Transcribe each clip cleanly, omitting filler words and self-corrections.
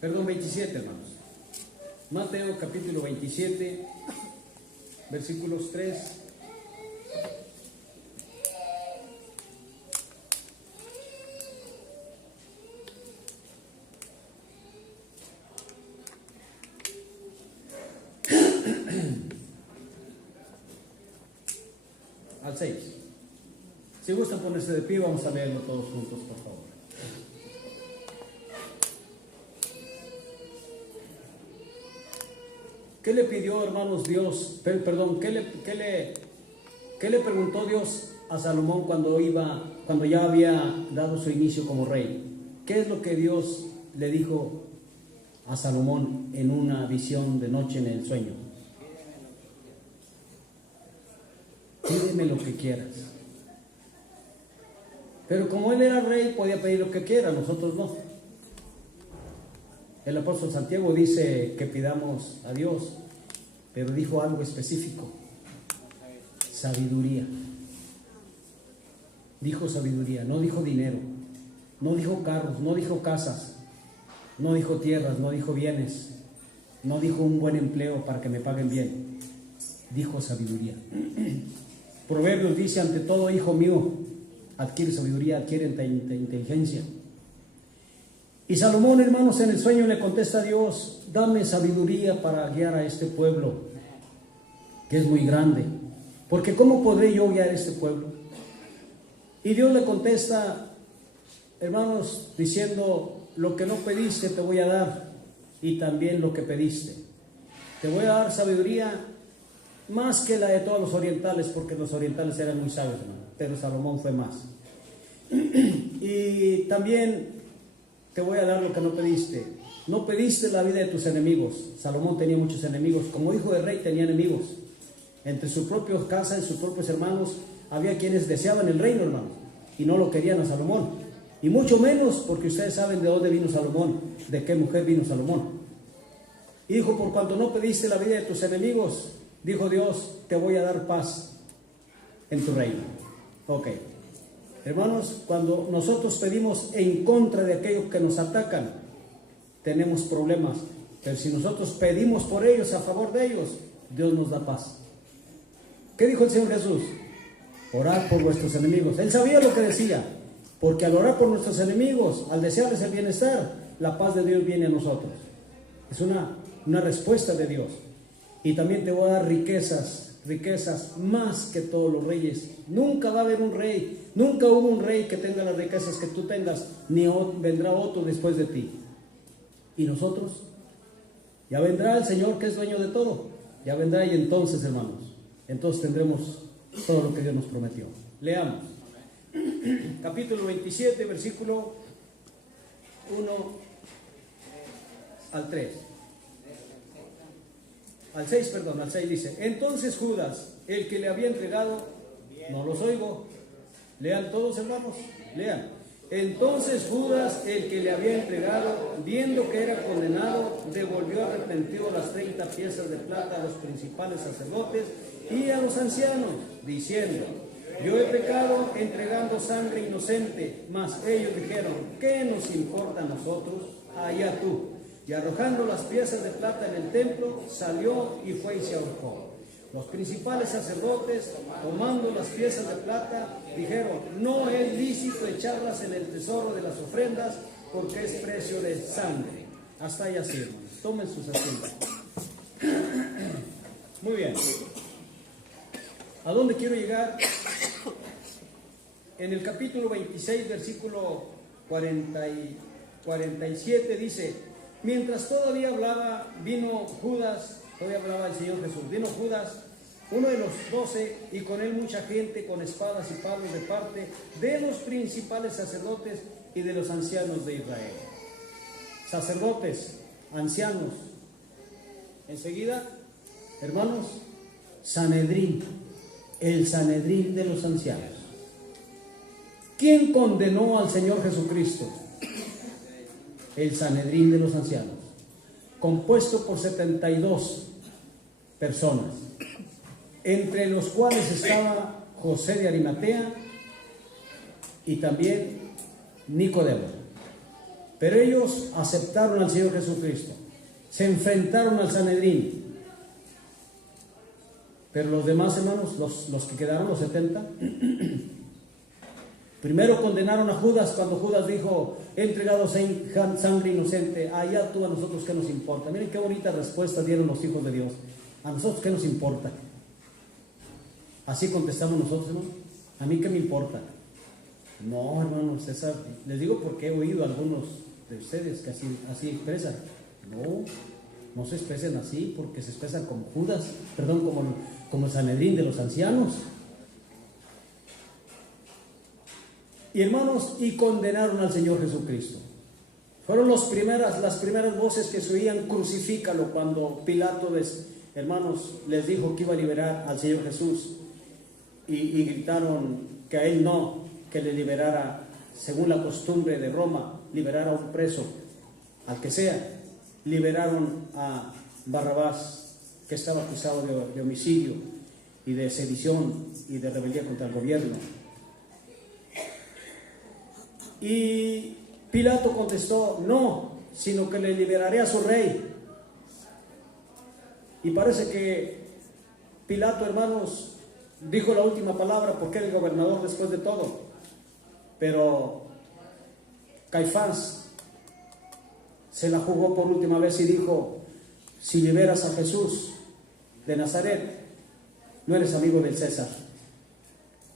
Perdón, 27, hermanos. Mateo capítulo 27, versículos 3 al 6. Si gustan ponerse de pie, vamos a leerlo todos juntos, por favor. ¿Qué le pidió, hermanos, Dios? Perdón, ¿qué le preguntó Dios a Salomón cuando ya había dado su inicio como rey? ¿Qué es lo que Dios le dijo a Salomón en una visión de noche en el sueño? Pídeme lo que quieras. Pero como él era rey, podía pedir lo que quiera, nosotros no. El apóstol Santiago dice que pidamos a Dios, pero dijo algo específico: sabiduría. Dijo sabiduría, no dijo dinero, no dijo carros, no dijo casas, no dijo tierras, no dijo bienes, no dijo un buen empleo para que me paguen bien. Dijo sabiduría. Proverbios dice: ante todo, hijo mío, adquiere sabiduría, adquiere inteligencia. Y Salomón, hermanos, en el sueño le contesta a Dios: dame sabiduría para guiar a este pueblo, que es muy grande, porque ¿cómo podré yo guiar a este pueblo? Y Dios le contesta, hermanos, diciendo: lo que no pediste te voy a dar, y también lo que pediste. Te voy a dar sabiduría más que la de todos los orientales, porque los orientales eran muy sabios, hermano, pero Salomón fue más. Y también te voy a dar lo que no pediste. No pediste la vida de tus enemigos. Salomón tenía muchos enemigos. Como hijo de rey tenía enemigos. Entre su propia casa, en sus propios hermanos, había quienes deseaban el reino, hermanos, y no lo querían a Salomón. Y mucho menos porque ustedes saben de dónde vino Salomón, de qué mujer vino Salomón. Hijo, por cuanto no pediste la vida de tus enemigos, dijo Dios, te voy a dar paz en tu reino. Ok. Hermanos, cuando nosotros pedimos en contra de aquellos que nos atacan, tenemos problemas. Pero si nosotros pedimos por ellos, a favor de ellos, Dios nos da paz. ¿Qué dijo el Señor Jesús? Orad por vuestros enemigos. Él sabía lo que decía, porque al orar por nuestros enemigos, al desearles el bienestar, la paz de Dios viene a nosotros. Es una respuesta de Dios. Y también te voy a dar riquezas más que todos los reyes. Nunca va a haber un rey, nunca hubo un rey que tenga las riquezas que tú tengas, ni vendrá otro después de ti. ¿Y nosotros? Ya vendrá el Señor, que es dueño de todo. Ya vendrá, y entonces, hermanos, entonces tendremos todo lo que Dios nos prometió. Leamos. Capítulo 27, versículo 1 al 3. Al 6 dice: entonces Judas, el que le había entregado, no los oigo. Lean todos, hermanos, lean. Entonces Judas, el que le había entregado, viendo que era condenado, devolvió arrepentido las 30 piezas de plata a los principales sacerdotes y a los ancianos, diciendo: yo he pecado entregando sangre inocente. Mas ellos dijeron: ¿qué nos importa a nosotros? Allá tú. Y arrojando las piezas de plata en el templo, salió y fue y se ahorcó. Los principales sacerdotes, tomando las piezas de plata, dijeron: no es lícito echarlas en el tesoro de las ofrendas, porque es precio de sangre. Hasta ahí así, hermanos. Tomen sus asientos. Muy bien. ¿A dónde quiero llegar? En el capítulo 26, versículo 47 dice: mientras todavía hablaba, vino Judas, todavía hablaba el Señor Jesús, vino Judas, uno de los 12, y con él mucha gente con espadas y palos de parte de los principales sacerdotes y de los ancianos de Israel. Sacerdotes, ancianos. Enseguida, hermanos, Sanedrín, el Sanedrín de los ancianos. ¿Quién condenó al Señor Jesucristo? El Sanedrín de los ancianos, compuesto por 72 personas, entre los cuales estaba José de Arimatea y también Nicodemo. Pero ellos aceptaron al Señor Jesucristo, se enfrentaron al Sanedrín. Pero los demás hermanos, los que quedaron, los 70, primero condenaron a Judas cuando Judas dijo: he entregado sangre inocente. Allá tú, a nosotros qué nos importa. Miren qué bonita respuesta dieron los hijos de Dios. A nosotros qué nos importa. Así contestamos nosotros, ¿no? A mí qué me importa. No, hermanos, les digo porque he oído a algunos de ustedes que así expresan. No se expresen así, porque se expresan como Judas, perdón, como el Sanedrín de los ancianos. Y hermanos, y condenaron al Señor Jesucristo. Fueron las primeras voces que se oían: crucifícalo, cuando Pilato, hermanos, les dijo que iba a liberar al Señor Jesús. Y gritaron que a él no, que le liberara, según la costumbre de Roma, liberara a un preso, al que sea. Liberaron a Barrabás, que estaba acusado de homicidio y de sedición y de rebeldía contra el gobierno. Y Pilato contestó: no, sino que le liberaré a su rey. Y parece que Pilato, hermanos, dijo la última palabra, porque era el gobernador después de todo. Pero Caifás se la jugó por última vez y dijo: si liberas a Jesús de Nazaret, no eres amigo del César.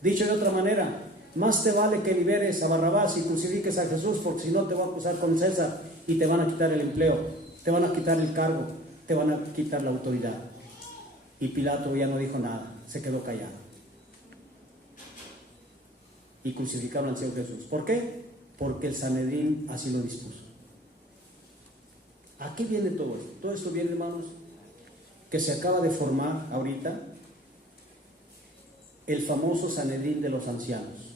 Dicho de otra manera, más te vale que liberes a Barrabás y crucifiques a Jesús, porque si no te van a acusar con César y te van a quitar el empleo, te van a quitar el cargo, te van a quitar la autoridad. Y Pilato ya no dijo nada, se quedó callado. Y crucificaron al Señor Jesús. ¿Por qué? Porque el Sanedrín así lo dispuso. ¿A qué viene todo esto? Todo esto viene, hermanos, que se acaba de formar ahorita el famoso Sanedrín de los ancianos.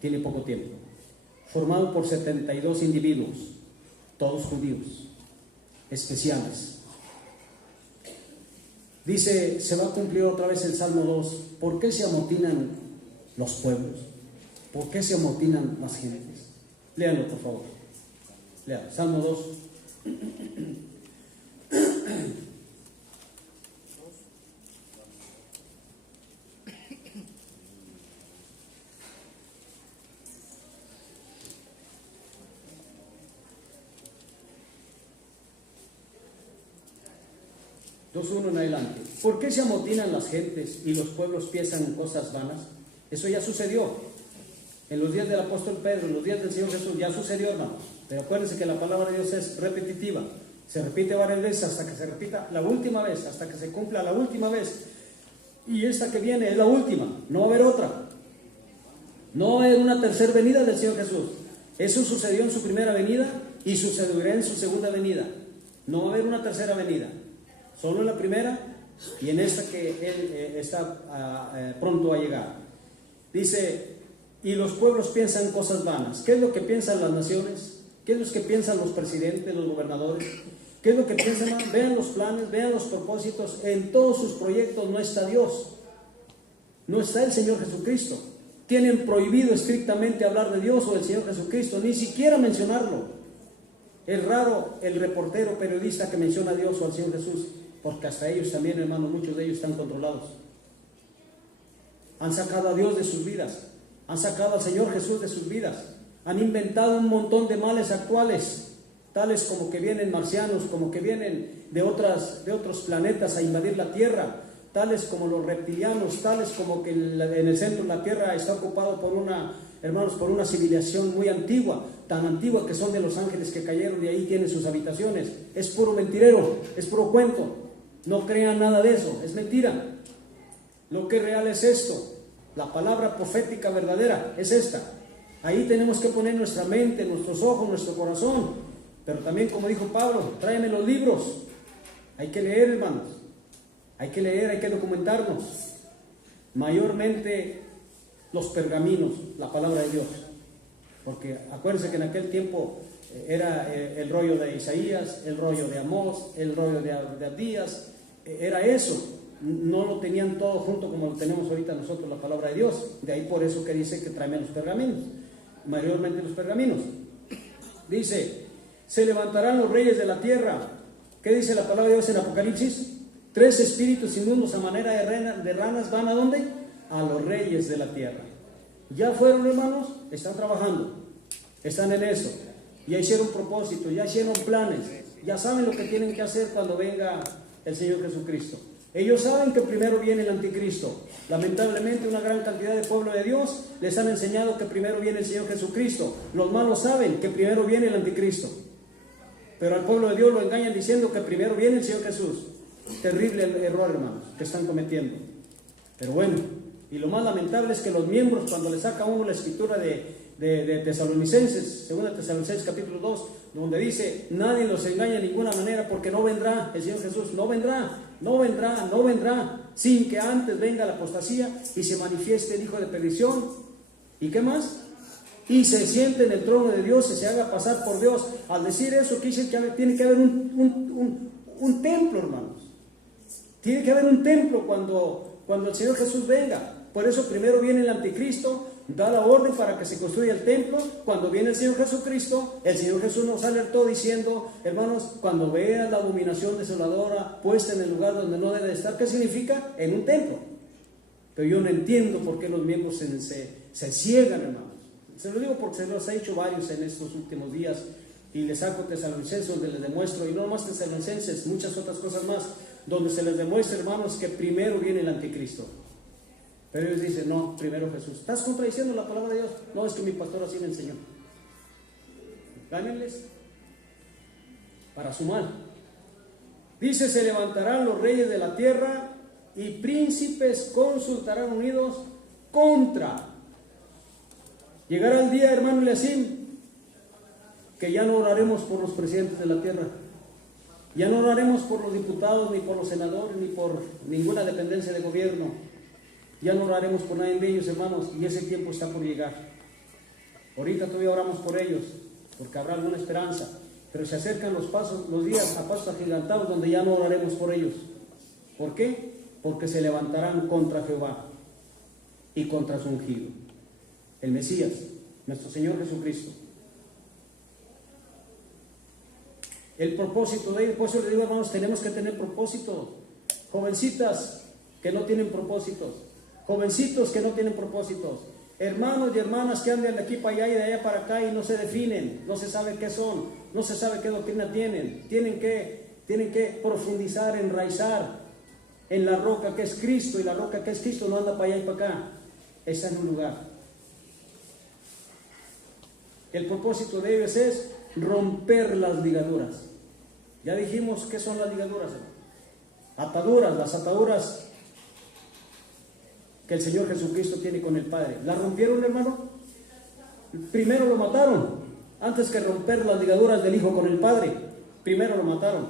Tiene poco tiempo. Formado por 72 individuos, todos judíos, especiales. Dice, se va a cumplir otra vez el Salmo 2. ¿Por qué se amotinan los pueblos? ¿Por qué se amotinan las gentes? Léanlo, por favor. Lean, Salmo 2. Uno en adelante. ¿Por qué se amotinan las gentes y los pueblos piensan en cosas vanas? Eso ya sucedió en los días del apóstol Pedro, en los días del Señor Jesús, ya sucedió, hermanos. Pero acuérdense que la palabra de Dios es repetitiva, se repite varias veces hasta que se repita la última vez, hasta que se cumpla la última vez. Y esta que viene es la última, no va a haber otra. No va a haber una tercera venida del Señor Jesús. Eso sucedió en su primera venida y sucederá en su segunda venida. No va a haber una tercera venida. Solo en la primera y en esta que Él está pronto a llegar. Dice, y los pueblos piensan cosas vanas. ¿Qué es lo que piensan las naciones? ¿Qué es lo que piensan los presidentes, los gobernadores? ¿Qué es lo que piensan? Vean los planes, vean los propósitos. En todos sus proyectos no está Dios. No está el Señor Jesucristo. Tienen prohibido estrictamente hablar de Dios o del Señor Jesucristo, ni siquiera mencionarlo. Es raro el reportero, periodista que menciona a Dios o al Señor Jesús, porque hasta ellos también, hermanos, muchos de ellos están controlados. Han sacado a Dios de sus vidas, han sacado al Señor Jesús de sus vidas, han inventado un montón de males actuales, tales como que vienen marcianos, como que vienen de otros planetas a invadir la Tierra, tales como los reptilianos, tales como que en el centro de la Tierra está ocupado por una civilización muy antigua, tan antigua que son de los ángeles que cayeron y ahí tienen sus habitaciones. Es puro mentirero, es puro cuento. No crean nada de eso, es mentira. Lo que es real es esto. La palabra profética verdadera es esta. Ahí tenemos que poner nuestra mente, nuestros ojos, nuestro corazón. Pero también, como dijo Pablo, tráeme los libros. Hay que leer, hermanos. Hay que leer, hay que documentarnos. Mayormente los pergaminos, la palabra de Dios. Porque acuérdense que en aquel tiempo era el rollo de Isaías, el rollo de Amós, el rollo de Abdías. Era eso. No lo tenían todo junto como lo tenemos ahorita nosotros, la palabra de Dios. De ahí por eso que dice que tráeme los pergaminos. mayormente los pergaminos. Dice, se levantarán los reyes de la tierra. ¿Qué dice la palabra de Dios en Apocalipsis? 3 espíritus inmundos a manera de ranas van ¿a dónde? A los reyes de la tierra. Ya fueron, hermanos, están trabajando, están en eso. Ya hicieron propósitos, ya hicieron planes, ya saben lo que tienen que hacer cuando venga el Señor Jesucristo. Ellos saben que primero viene el anticristo. Lamentablemente una gran cantidad de pueblo de Dios les han enseñado que primero viene el Señor Jesucristo. Los malos saben que primero viene el anticristo, pero al pueblo de Dios lo engañan diciendo que primero viene el Señor Jesús. Terrible error, hermanos, que están cometiendo. Pero bueno, y lo más lamentable es que los miembros, cuando le saca uno la escritura de Tesalonicenses, 2 Tesalonicenses capítulo 2, donde dice, nadie los engaña de ninguna manera porque no vendrá el Señor Jesús, no vendrá, sin que antes venga la apostasía y se manifieste el hijo de perdición. ¿Y qué más? Y se siente en el trono de Dios y se haga pasar por Dios. Al decir eso, dice que tiene que haber un templo, hermanos. Tiene que haber un templo cuando el Señor Jesús venga. Por eso primero viene el anticristo, da la orden para que se construya el templo. Cuando viene el Señor Jesucristo, el Señor Jesús nos alertó diciendo, hermanos, cuando veas la abominación desoladora puesta en el lugar donde no debe de estar, ¿qué significa? En un templo. Pero yo no entiendo por qué los miembros se ciegan, hermanos. Se lo digo porque se los he hecho varios en estos últimos días y les saco Tesalonicenses donde les demuestro, y no más Tesalonicenses, muchas otras cosas más, donde se les demuestra, hermanos, que primero viene el anticristo. Pero ellos dicen, no, primero Jesús. ¿Estás contradiciendo la palabra de Dios? No, es que mi pastor así me enseñó. Gánenles para su mal. Dice, se levantarán los reyes de la tierra y príncipes consultarán unidos contra. Llegará el día, hermano Eliasim, que ya no oraremos por los presidentes de la tierra. Ya no oraremos por los diputados, ni por los senadores, ni por ninguna dependencia de gobierno. Ya no oraremos por nadie de ellos, hermanos, y ese tiempo está por llegar. Ahorita todavía oramos por ellos, porque habrá alguna esperanza, pero se acercan los días a pasos agigantados donde ya no oraremos por ellos. ¿Por qué? Porque se levantarán contra Jehová y contra su ungido, el Mesías, nuestro Señor Jesucristo. El propósito de ellos, por eso les digo, hermanos, tenemos que tener propósito. Jovencitas que no tienen propósitos, jovencitos que no tienen propósitos, hermanos y hermanas que andan de aquí para allá y de allá para acá y no se definen, no se sabe qué son, no se sabe qué doctrina tienen que profundizar, enraizar en la roca que es Cristo, y la roca que es Cristo no anda para allá y para acá, está en un lugar. El propósito de ellos es romper las ligaduras. Ya dijimos qué son las ligaduras, ataduras, las ataduras que el Señor Jesucristo tiene con el Padre. ¿La rompieron, hermano? Primero lo mataron, antes que romper las ligaduras del Hijo con el Padre. Primero lo mataron.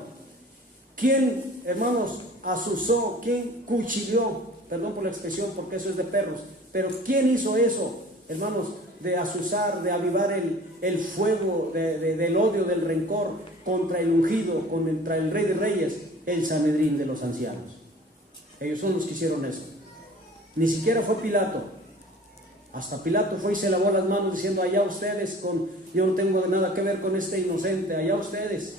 ¿Quién, hermanos, azuzó? ¿Quién cuchilló? Perdón por la expresión, porque eso es de perros, pero ¿quién hizo eso, hermanos? De azuzar, de avivar el fuego del odio, del rencor contra el ungido, contra el Rey de Reyes, el Sanedrín de los ancianos. Ellos son los que hicieron eso. Ni siquiera fue Pilato. Hasta Pilato fue y se lavó las manos diciendo, allá ustedes, yo no tengo nada que ver con este inocente, allá ustedes.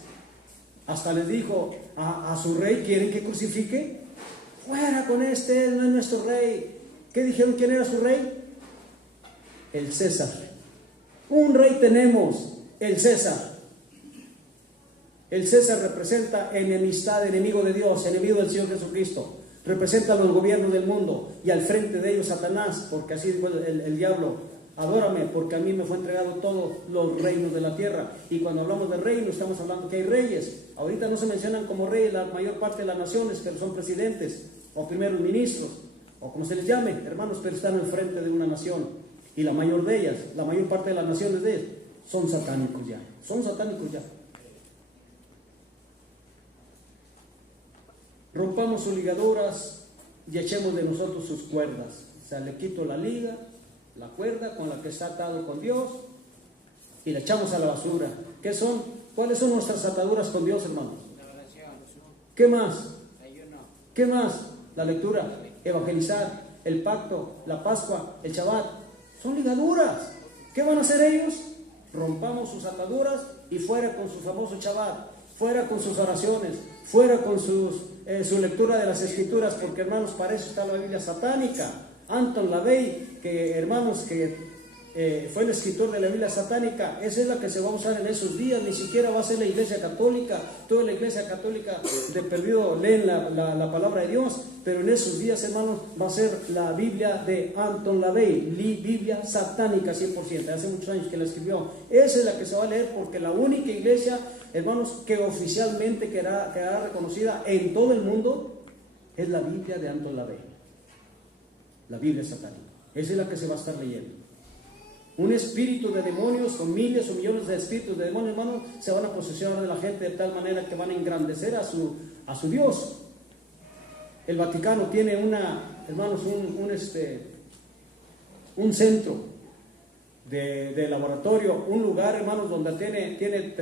Hasta les dijo a su rey, ¿quieren que crucifique? Fuera con este, él no es nuestro rey. ¿Qué dijeron? ¿Quién era su rey? El César. Un rey tenemos, el César. El César representa enemistad, enemigo de Dios, enemigo del Señor Jesucristo. Representa los gobiernos del mundo, y al frente de ellos Satanás, porque así dijo el diablo, adórame porque a mí me fue entregado todos los reinos de la tierra. Y cuando hablamos de reino estamos hablando que hay reyes. Ahorita no se mencionan como reyes la mayor parte de las naciones, pero son presidentes o primeros ministros o como se les llame, hermanos, pero están al frente de una nación, y la mayor de ellas, la mayor parte de las naciones de ellas son satánicos ya, Rompamos sus ligaduras y echemos de nosotros sus cuerdas. O sea, le quito la liga, la cuerda con la que está atado con Dios, y la echamos a la basura. ¿Qué son? ¿Cuáles son nuestras ataduras con Dios, hermanos? La oración. ¿Qué más? Ayuno. ¿Qué más? La lectura, evangelizar, el pacto, la Pascua, el Shabbat. Son ligaduras. ¿Qué van a hacer ellos? Rompamos sus ataduras y fuera con su famoso Shabbat, fuera con sus oraciones, fuera con su lectura de las Escrituras, porque hermanos, para eso está la Biblia satánica. Anton LaVey, que hermanos, que fue el escritor de la Biblia satánica, esa es la que se va a usar en esos días. Ni siquiera va a ser la Iglesia Católica. Toda la Iglesia Católica de perdido leen la palabra de Dios, pero en esos días, hermanos, va a ser la Biblia de Anton LaVey, Biblia satánica 100%, hace muchos años que la escribió. Esa es la que se va a leer, porque la única iglesia, hermanos, que oficialmente quedará reconocida en todo el mundo es la Biblia de Anton LaVey, la Biblia satánica. Esa es la que se va a estar leyendo. Un espíritu de demonios, o miles o millones de espíritus de demonios, hermanos, se van a posesionar de la gente de tal manera que van a engrandecer a su Dios. El Vaticano tiene hermanos, un centro de laboratorio, un lugar, hermanos, donde tiene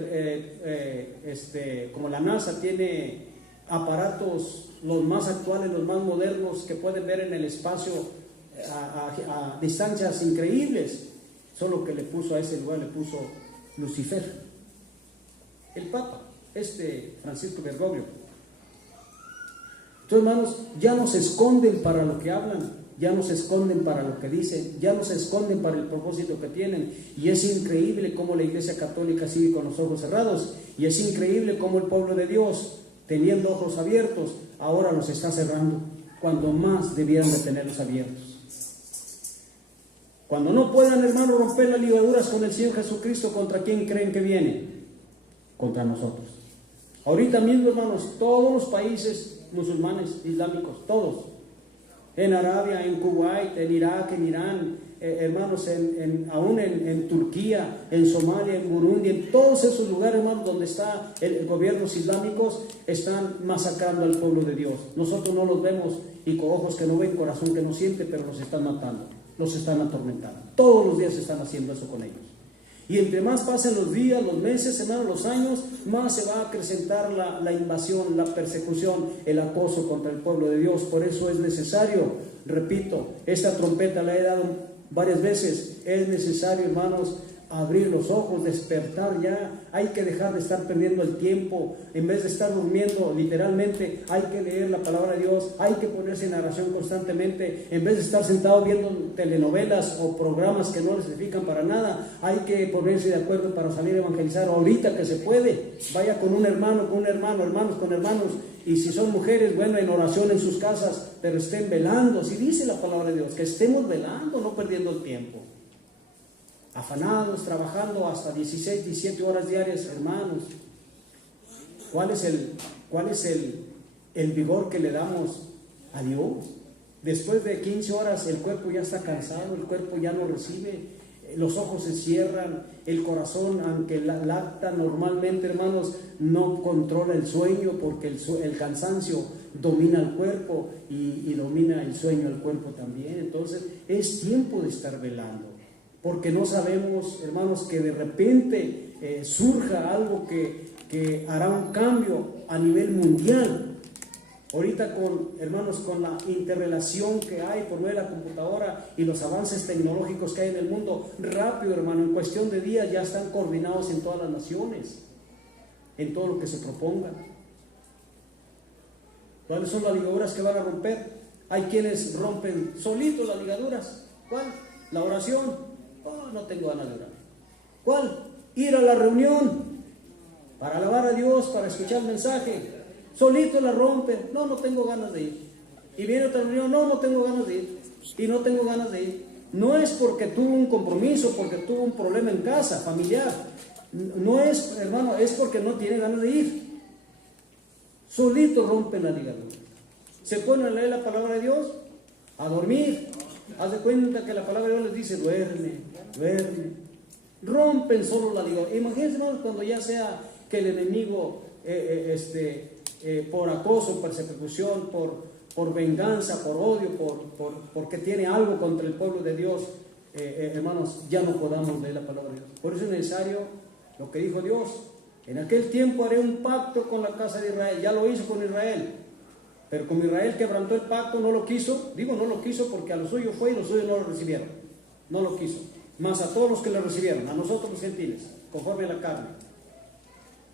como la NASA tiene aparatos los más actuales, los más modernos que pueden ver en el espacio a distancias increíbles. Solo que le puso a ese lugar, le puso Lucifer, el Papa, Francisco Bergoglio. Entonces, hermanos, ya no se esconden para lo que hablan, ya no se esconden para lo que dicen, ya no se esconden para el propósito que tienen. Y es increíble cómo la Iglesia Católica sigue con los ojos cerrados, y es increíble cómo el pueblo de Dios, teniendo ojos abiertos, ahora los está cerrando, cuando más debieran de tenerlos abiertos. Cuando no puedan, hermanos, romper las ligaduras con el Señor Jesucristo, ¿contra quién creen que viene? Contra nosotros. Ahorita mismo, hermanos, todos los países musulmanes, islámicos, todos, en Arabia, en Kuwait, en Irak, en Irán, hermanos, aún en Turquía, en Somalia, en Burundi, en todos esos lugares, hermanos, donde están gobiernos islámicos, están masacrando al pueblo de Dios. Nosotros no los vemos, y con ojos que no ven, corazón que no siente, pero los están matando. Los están atormentando. Todos los días están haciendo eso con ellos. Y entre más pasen los días, los meses, hermanos, los años, más se va a acrecentar la invasión, la persecución, el acoso contra el pueblo de Dios. Por eso es necesario, repito, esta trompeta la he dado varias veces, es necesario, hermanos, abrir los ojos, despertar ya. Hay que dejar de estar perdiendo el tiempo. En vez de estar durmiendo, literalmente, hay que leer la palabra de Dios, hay que ponerse en oración constantemente. En vez de estar sentado viendo telenovelas o programas que no les edifican para nada, hay que ponerse de acuerdo para salir a evangelizar ahorita que se puede. Vaya con un hermano, hermanos con hermanos, y si son mujeres, bueno, en oración en sus casas, pero estén velando. Si dice la palabra de Dios, que estemos velando, no perdiendo el tiempo. Afanados, trabajando hasta 16, 17 horas diarias, hermanos. ¿Cuál es el vigor que le damos a Dios? Después de 15 horas el cuerpo ya está cansado, el cuerpo ya no recibe, los ojos se cierran, el corazón, aunque lacta normalmente, hermanos, no controla el sueño, porque el cansancio domina el cuerpo y domina el sueño el cuerpo también. Entonces es tiempo de estar velando. Porque no sabemos, hermanos, que de repente surja algo que hará un cambio a nivel mundial. Ahorita hermanos, con la interrelación que hay por medio de la computadora y los avances tecnológicos que hay en el mundo, rápido, hermano, en cuestión de días ya están coordinados en todas las naciones, en todo lo que se proponga. ¿Cuáles son las ligaduras que van a romper? Hay quienes rompen solitos las ligaduras. ¿Cuál? La oración. Oh, no tengo ganas de orar. ¿Cuál? Ir a la reunión para alabar a Dios, para escuchar el mensaje. Solito la rompe. No tengo ganas de ir. Y viene otra reunión. No tengo ganas de ir. Y no tengo ganas de ir. No es porque tuvo un compromiso, porque tuvo un problema en casa, familiar. No es, hermano, es porque no tiene ganas de ir. Solito rompen la ligadura. Se ponen a leer la palabra de Dios, a dormir. Haz de cuenta que la palabra de Dios les dice: duerme. Rompen solo la ligadura. Imagínense, hermanos, cuando ya sea que el enemigo por acoso, persecución, por venganza, por odio, porque tiene algo contra el pueblo de Dios, hermanos, ya no podamos leer la palabra de Dios. Por eso es necesario lo que dijo Dios: en aquel tiempo haré un pacto con la casa de Israel. Ya lo hizo con Israel, pero como Israel quebrantó el pacto, no lo quiso. Digo no lo quiso porque a los suyos fue y los suyos no lo recibieron. No lo quiso. más a todos los que le recibieron, a nosotros los gentiles, conforme a la carne.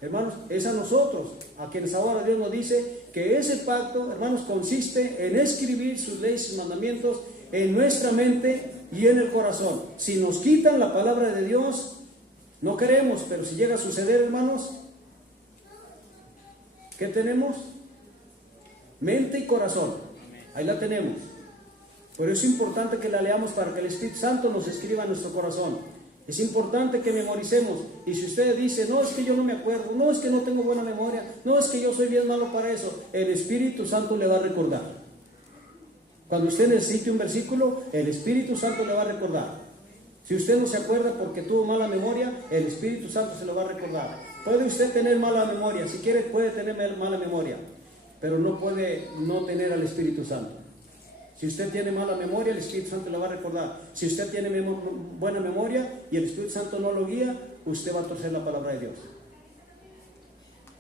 Hermanos, es a nosotros, a quienes ahora Dios nos dice que ese pacto, hermanos, consiste en escribir sus leyes y sus mandamientos en nuestra mente y en el corazón. Si nos quitan la palabra de Dios, no queremos, pero si llega a suceder, hermanos, ¿qué tenemos? Mente y corazón, ahí la tenemos. Pero es importante que la leamos para que el Espíritu Santo nos escriba en nuestro corazón. Es importante que memoricemos. Y si usted dice, no, es que yo no me acuerdo, no, es que no tengo buena memoria, no, es que yo soy bien malo para eso, el Espíritu Santo le va a recordar. Cuando usted necesite un versículo, el Espíritu Santo le va a recordar. Si usted no se acuerda porque tuvo mala memoria, el Espíritu Santo se lo va a recordar. Puede usted tener mala memoria, si quiere puede tener mala memoria, pero no puede no tener al Espíritu Santo. Si usted tiene mala memoria, el Espíritu Santo le va a recordar. Si usted tiene buena memoria y el Espíritu Santo no lo guía, usted va a torcer la palabra de Dios.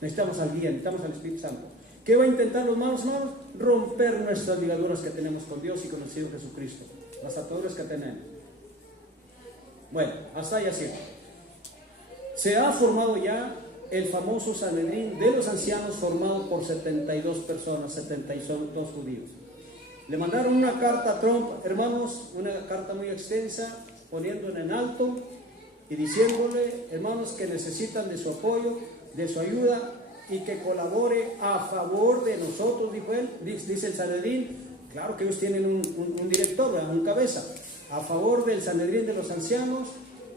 Necesitamos al guía, necesitamos al Espíritu Santo. ¿Qué va a intentar los malos hermanos? Romper nuestras ligaduras que tenemos con Dios y con el Señor Jesucristo. Las ataduras que tenemos. Bueno, hasta ahí así. Se ha formado ya el famoso Sanedrín de los ancianos, formado por 72 personas, 72 judíos. Le mandaron una carta a Trump, hermanos, una carta muy extensa, poniéndole en alto y diciéndole, hermanos, que necesitan de su apoyo, de su ayuda y que colabore a favor de nosotros, dijo él. Dice el Sanedrín, claro que ellos tienen un director, un cabeza, a favor del Sanedrín de los ancianos,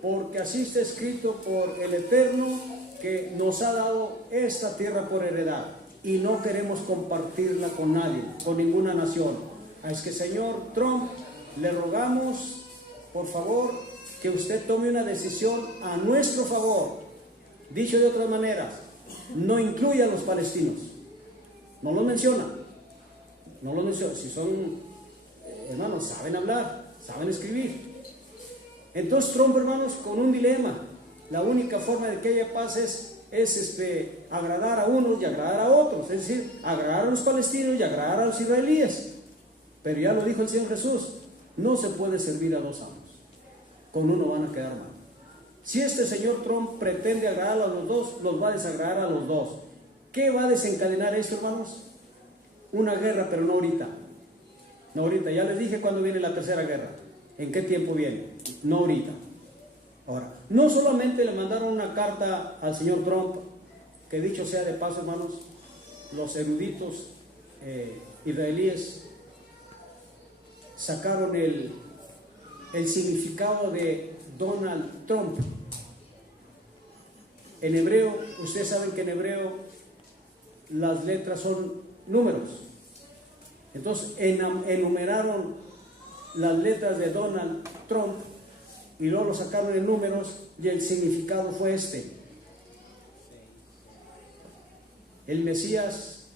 porque así está escrito por el Eterno, que nos ha dado esta tierra por heredad y no queremos compartirla con nadie, con ninguna nación. Es que, señor Trump, le rogamos, por favor, que usted tome una decisión a nuestro favor. Dicho de otra manera, no incluya a los palestinos. No los menciona. No los menciona. Si son, hermanos, saben hablar, saben escribir. Entonces Trump, hermanos, con un dilema. La única forma de que haya paz es agradar a unos y agradar a otros. Es decir, agradar a los palestinos y agradar a los israelíes. Pero ya lo dijo el Señor Jesús, no se puede servir a dos amos. Con uno van a quedar mal. Si este señor Trump pretende agradar a los dos, los va a desagradar a los dos. ¿Qué va a desencadenar esto, hermanos? Una guerra, pero no ahorita. No ahorita. Ya les dije cuándo viene la tercera guerra. ¿En qué tiempo viene? No ahorita. Ahora, no solamente le mandaron una carta al señor Trump, que dicho sea de paso, hermanos, los eruditos israelíes sacaron el significado de Donald Trump. En hebreo, ustedes saben que en hebreo las letras son números. Entonces enumeraron las letras de Donald Trump y luego lo sacaron en números y el significado fue este. El Mesías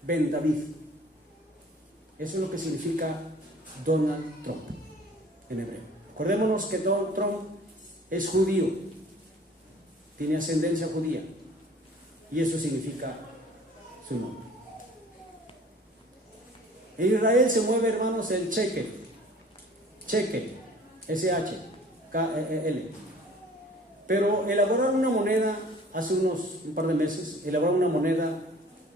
Ben David. Eso es lo que significa Donald Trump en hebreo. Acordémonos que Donald Trump es judío, tiene ascendencia judía, y eso significa su nombre. En Israel se mueve, hermanos, el shekel, S-H-K-E-L. Pero elaboraron una moneda, hace un par de meses, elaboraron una moneda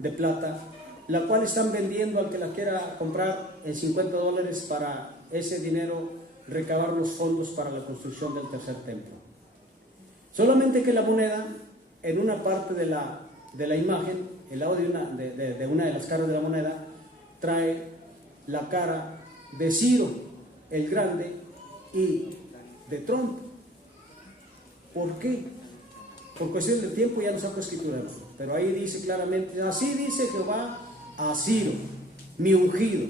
de plata, la cual están vendiendo al que la quiera comprar en $50 para ese dinero recabar los fondos para la construcción del tercer templo. Solamente que la moneda, en una parte de la imagen, el lado de una de las caras de la moneda, trae la cara de Ciro el Grande y de Trump. ¿Por qué? Por cuestión de tiempo ya no saco escritura, pero ahí dice claramente, así dice Jehová a Ciro, mi ungido.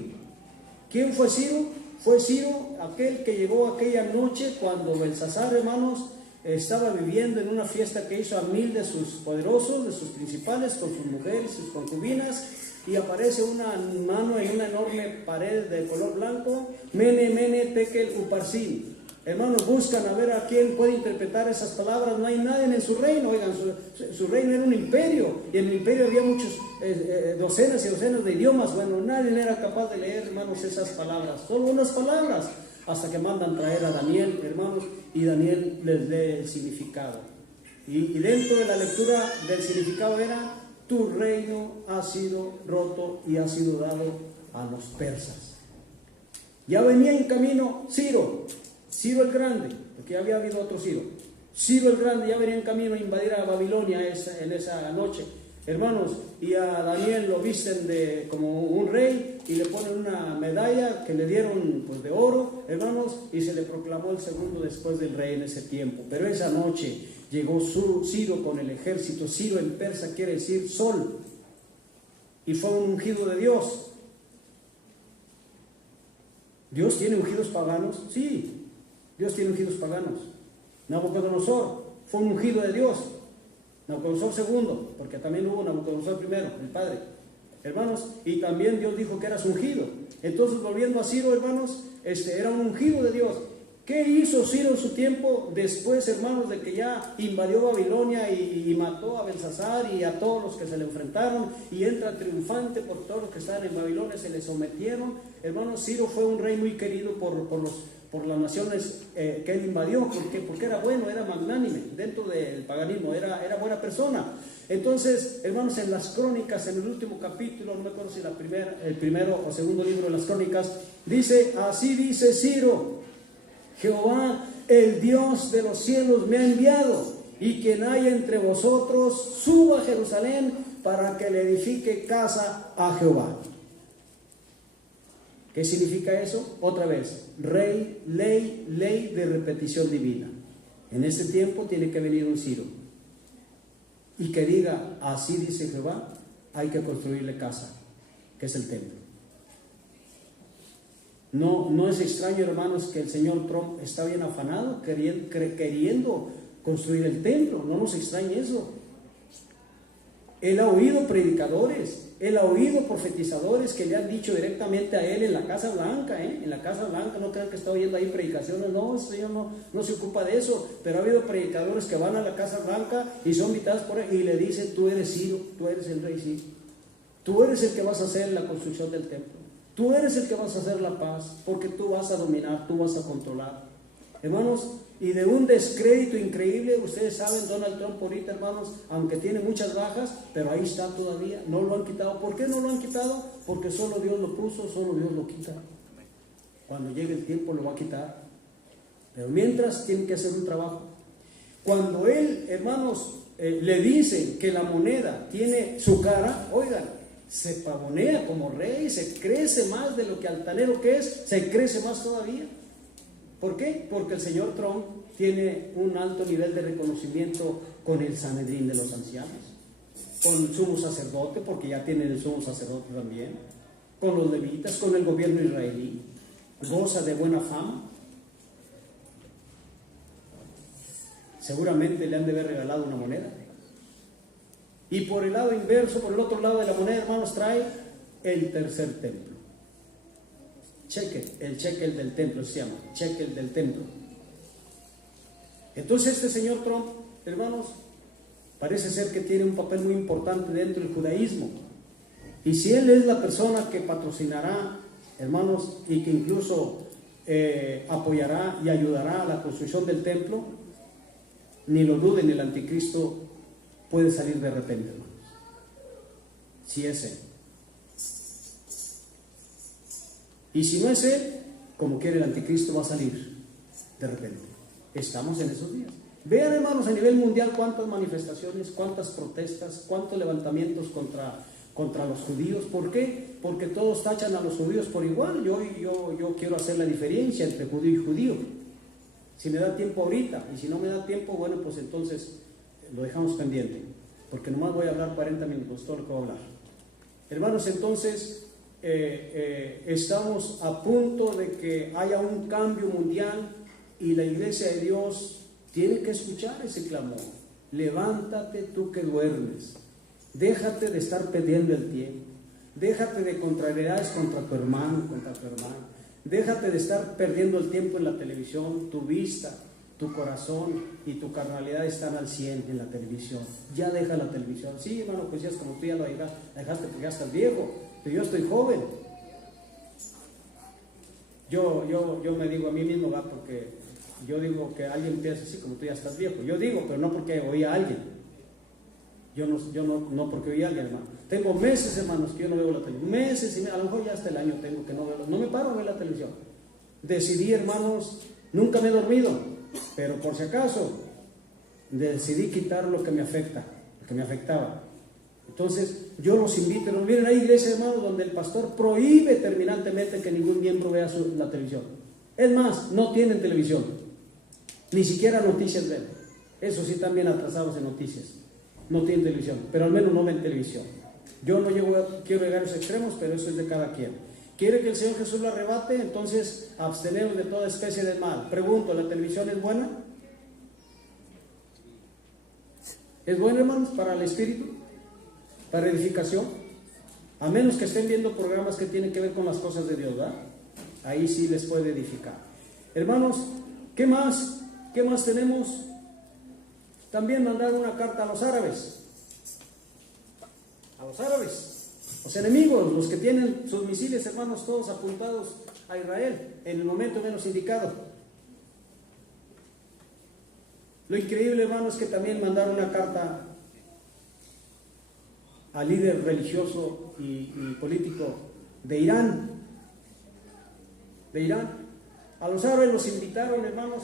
¿Quién fue Ciro? Fue Ciro aquel que llegó aquella noche cuando Belsasar, hermanos, estaba viviendo en una fiesta que hizo a 1000 de sus poderosos, de sus principales, con sus mujeres, sus concubinas, y aparece una mano en una enorme pared de color blanco, Mene, Mene, Tekel, Uparsin. Hermanos, buscan a ver a quién puede interpretar esas palabras. No hay nadie en su reino. Oigan, su reino era un imperio, y en el imperio había muchos, docenas y docenas de idiomas. Bueno, nadie era capaz de leer, hermanos, esas palabras. Solo unas palabras. hasta que mandan traer a Daniel, hermanos, y Daniel les lee el significado. Y dentro de la lectura del significado era: tu reino ha sido roto y ha sido dado a los persas. Ya venía en camino Ciro el Grande, porque ya había habido otro Ciro el Grande ya venía en camino a invadir a Babilonia en esa noche, hermanos, y a Daniel lo visten como un rey y le ponen una medalla que le dieron pues de oro, hermanos, y se le proclamó el segundo después del rey en ese tiempo. Pero esa noche llegó Ciro con el ejército. Ciro en persa quiere decir sol, y fue un ungido de Dios. ¿Dios tiene ungidos paganos? Sí, Dios tiene ungidos paganos. Nabucodonosor fue un ungido de Dios. Nabucodonosor segundo, porque también hubo Nabucodonosor primero, el padre, hermanos, y también Dios dijo que eras ungido. Entonces, volviendo a Ciro, hermanos, era un ungido de Dios. ¿Qué hizo Ciro en su tiempo después, hermanos, de que ya invadió Babilonia y mató a Belsasar y a todos los que se le enfrentaron, y entra triunfante por todos los que estaban en Babilonia, se le sometieron? Hermanos, Ciro fue un rey muy querido por las naciones que él invadió. ¿Por qué? Porque era bueno, era magnánime dentro del paganismo, era buena persona. Entonces, hermanos, en las crónicas, en el último capítulo, no me acuerdo si el primero o segundo libro de las crónicas, dice: así dice Ciro, Jehová, el Dios de los cielos, me ha enviado, y quien hay entre vosotros suba a Jerusalén para que le edifique casa a Jehová. ¿Qué significa eso? Otra vez, rey, ley de repetición divina. En este tiempo tiene que venir un Ciro y que diga: así dice Jehová, hay que construirle casa, que es el templo. No es extraño, hermanos, que el señor Trump está bien afanado queriendo construir el templo. No nos extraña eso. Él ha oído predicadores, él ha oído profetizadores que le han dicho directamente a él en la Casa Blanca, en la Casa Blanca. No crean que está oyendo ahí predicaciones, no, el Señor no se ocupa de eso, pero ha habido predicadores que van a la Casa Blanca y son invitados por él y le dicen: tú eres Ciro, tú eres el rey Ciro, tú eres el que vas a hacer la construcción del templo, tú eres el que vas a hacer la paz, porque tú vas a dominar, tú vas a controlar. Hermanos, y de un descrédito increíble. Ustedes saben, Donald Trump ahorita, hermanos, aunque tiene muchas bajas, pero ahí está todavía, no lo han quitado. ¿Por qué no lo han quitado? Porque solo Dios lo puso, solo Dios lo quita. Cuando llegue el tiempo lo va a quitar, pero mientras tiene que hacer un trabajo. Cuando él, hermanos, le dicen que la moneda tiene su cara, oigan, se pavonea como rey, se crece más de lo que altanero que es, se crece más todavía. ¿Por qué? Porque el señor Trump tiene un alto nivel de reconocimiento con el Sanedrín de los ancianos, con el sumo sacerdote, porque ya tienen el sumo sacerdote también, con los levitas, con el gobierno israelí. Goza de buena fama. Seguramente le han de haber regalado una moneda. Y por el lado inverso, por el otro lado de la moneda, hermanos, trae el tercer templo. El shekel del templo se llama, shekel del templo. Entonces este señor Trump, hermanos, parece ser que tiene un papel muy importante dentro del judaísmo. Y si él es la persona que patrocinará, hermanos, y que incluso apoyará y ayudará a la construcción del templo, ni lo duden, el anticristo puede salir de repente, hermanos. Si es él. Y si no es él, como quiere el anticristo, va a salir de repente. Estamos en esos días. Vean, hermanos, a nivel mundial cuántas manifestaciones, cuántas protestas, cuántos levantamientos contra los judíos. ¿Por qué? Porque todos tachan a los judíos por igual. Yo quiero hacer la diferencia entre judío y judío. Si me da tiempo ahorita, y si no me da tiempo, bueno, pues entonces lo dejamos pendiente, porque nomás voy a hablar 40 minutos, todo lo que voy a hablar. Hermanos, entonces estamos a punto de que haya un cambio mundial y la iglesia de Dios tiene que escuchar ese clamor. Levántate tú que duermes, déjate de estar perdiendo el tiempo, déjate de contrariedades contra tu hermano, déjate de estar perdiendo el tiempo en la televisión. Tu vista, tu corazón y tu carnalidad están al 100 en la televisión. Ya deja la televisión. Sí, hermano, pues ya es como tú ya lo dejaste porque ya estás viejo, pero yo estoy joven. Yo me digo a mí mismo, ¿va? Porque yo digo que alguien piensa así, como tú ya estás viejo. Yo digo, pero no porque oí a alguien. Yo no porque oí a alguien, hermano. Tengo meses, hermanos, que yo no veo la televisión. Meses, y a lo mejor ya hasta el año tengo que no veo. No me paro a ver la televisión. Decidí, hermanos, nunca me he dormido, pero por si acaso, decidí quitar lo que me afecta, lo que me afectaba. Entonces, yo los invito, no miren, hay iglesias, hermanos, donde el pastor prohíbe terminantemente que ningún miembro vea la televisión. Es más, no tienen televisión, ni siquiera noticias ven. Eso sí, están bien atrasados en noticias. No tienen televisión, pero al menos no ven televisión. Yo no quiero llegar a esos extremos, pero eso es de cada quien. ¿Quiere que el Señor Jesús lo arrebate? Entonces, absteneros de toda especie de mal. Pregunto, ¿la televisión es buena? ¿Es buena, hermanos, para el espíritu? ¿Para edificación? A menos que estén viendo programas que tienen que ver con las cosas de Dios, ¿verdad? Ahí sí les puede edificar. Hermanos, ¿qué más? ¿Qué más tenemos? También mandar una carta a los árabes. A los árabes, los enemigos, los que tienen sus misiles, hermanos, todos apuntados a Israel en el momento menos indicado. Lo increíble, hermanos, es que también mandaron una carta al líder religioso y político de Irán. De Irán. A los árabes los invitaron, hermanos.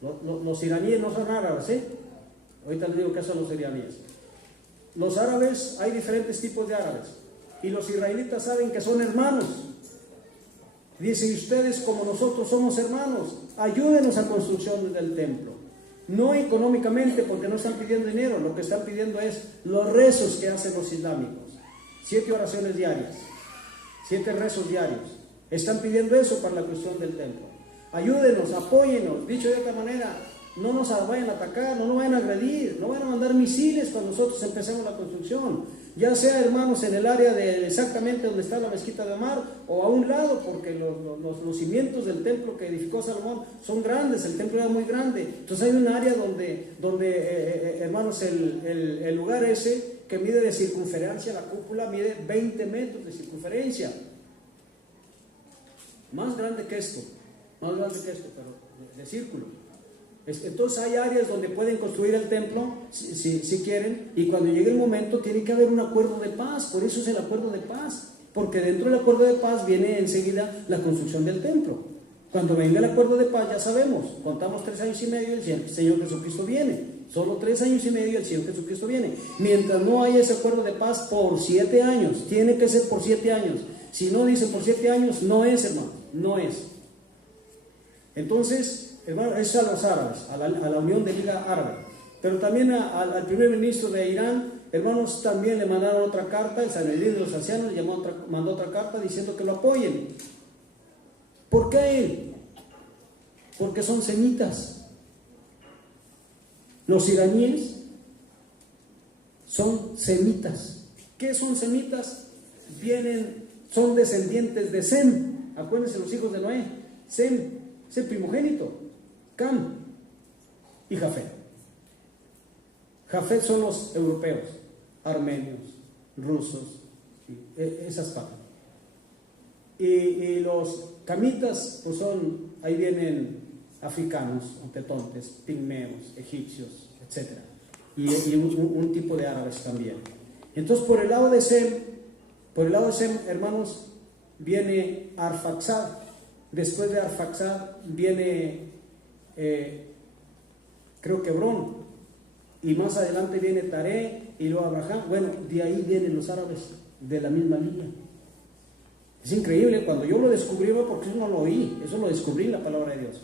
Los iraníes no son árabes, ¿eh? Ahorita les digo qué son los iraníes. Los árabes, hay diferentes tipos de árabes. Y los israelitas saben que son hermanos. Dicen, ustedes como nosotros somos hermanos, ayúdenos a la construcción del templo. No económicamente, porque no están pidiendo dinero, lo que están pidiendo es los rezos que hacen los islámicos. 7 oraciones diarias, 7 rezos diarios. Están pidiendo eso para la cuestión del templo. Ayúdenos, apóyenos. Dicho de otra manera, no nos vayan a atacar, no nos vayan a agredir, no vayan a mandar misiles cuando nosotros empecemos la construcción. Ya sea, hermanos, en el área de exactamente donde está la mezquita de Omar o a un lado, porque los cimientos del templo que edificó Salomón son grandes, el templo era muy grande. Entonces hay un área donde hermanos, el lugar ese que mide de circunferencia, la cúpula mide 20 metros de circunferencia. Más grande que esto, pero de círculo. Entonces hay áreas donde pueden construir el templo si quieren, y cuando llegue el momento tiene que haber un acuerdo de paz. Por eso es el acuerdo de paz, porque dentro del acuerdo de paz viene enseguida la construcción del templo. Cuando venga el acuerdo de paz, ya sabemos, contamos 3 años y medio y el Señor Jesucristo viene. Solo 3 años y medio y el Señor Jesucristo viene. Mientras no haya ese acuerdo de paz por 7 años, tiene que ser por 7 años. Si no dicen por 7 años, no es, hermano, no es. Entonces, hermano, es a los árabes, a la Unión de Liga Árabe. Pero también al primer ministro de Irán, hermanos, también le mandaron otra carta. El Sanedrín de los ancianos mandó otra carta diciendo que lo apoyen. ¿Por qué? Porque son semitas. Los iraníes son semitas. ¿Qué son semitas? Son descendientes de Sem. Acuérdense los hijos de Noé. Sem es el primogénito. Cam y Jafet. Jafet son los europeos, armenios, rusos, esas partes. Y los camitas, pues ahí vienen africanos, tetontes, pigmeos, egipcios, etc. Y un tipo de árabes también. Entonces, por el lado de Sem, hermanos, viene Arfaxad. Después de Arfaxad viene, creo que Hebrón, y más adelante viene Taré y luego Abraham. Bueno, de ahí vienen los árabes, de la misma línea. Es increíble, cuando yo lo descubrí, porque eso no lo oí, eso lo descubrí en la palabra de Dios.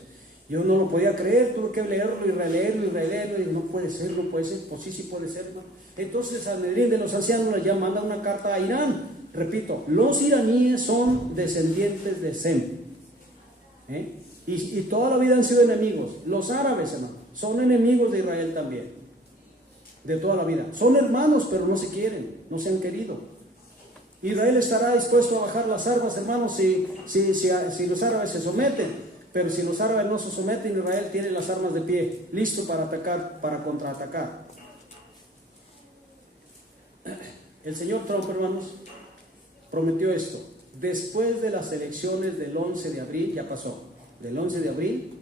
Yo no lo podía creer, tuve que leerlo y releerlo, y no puede ser, pues sí puede ser, ¿no? Entonces el Sanedrín de los ancianos ya manda una carta a Irán. Repito, los iraníes son descendientes de Sem. Y toda la vida han sido enemigos. Los árabes, hermano, son enemigos de Israel también, de toda la vida. Son hermanos, pero no se quieren, no se han querido. Israel estará dispuesto a bajar las armas, hermanos, si los árabes se someten. Pero si los árabes no se someten, Israel tiene las armas de pie, listo para atacar, para contraatacar. El señor Trump, hermanos, prometió esto. después de las elecciones del 11 de abril, ya pasó, del 11 de abril,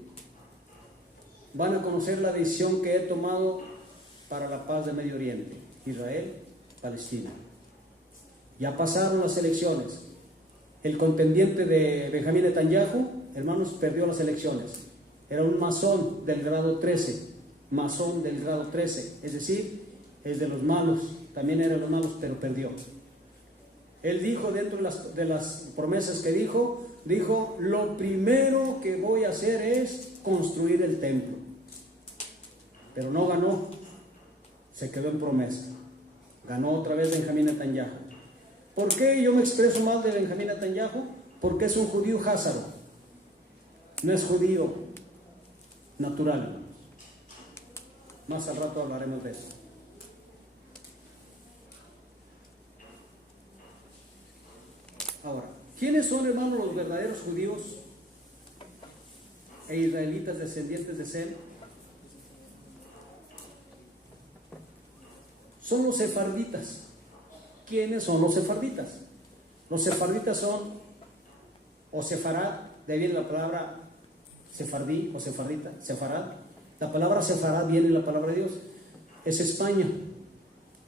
van a conocer la decisión que he tomado para la paz de Medio Oriente, Israel, Palestina. Ya pasaron las elecciones. El contendiente de Benjamín Netanyahu, hermanos, perdió las elecciones. Era un masón del grado 13, masón del grado 13, es decir, es de los malos, también era de los malos, pero perdió. Él dijo, dentro de las promesas que dijo, lo primero que voy a hacer es construir el templo. Pero no ganó, se quedó en promesa. Ganó otra vez Benjamín Netanyahu. ¿Por qué yo me expreso mal de Benjamín Netanyahu? Porque es un judío házaro, no es judío natural. Más al rato hablaremos de eso. Ahora, ¿quiénes son, hermanos, los verdaderos judíos e israelitas descendientes de Sem? Son los sefarditas. ¿Quiénes son los sefarditas? Los sefarditas son, o sefarad, de ahí viene la palabra sefardí o sefardita, sefarad. La palabra sefarad viene de la palabra de Dios. Es España.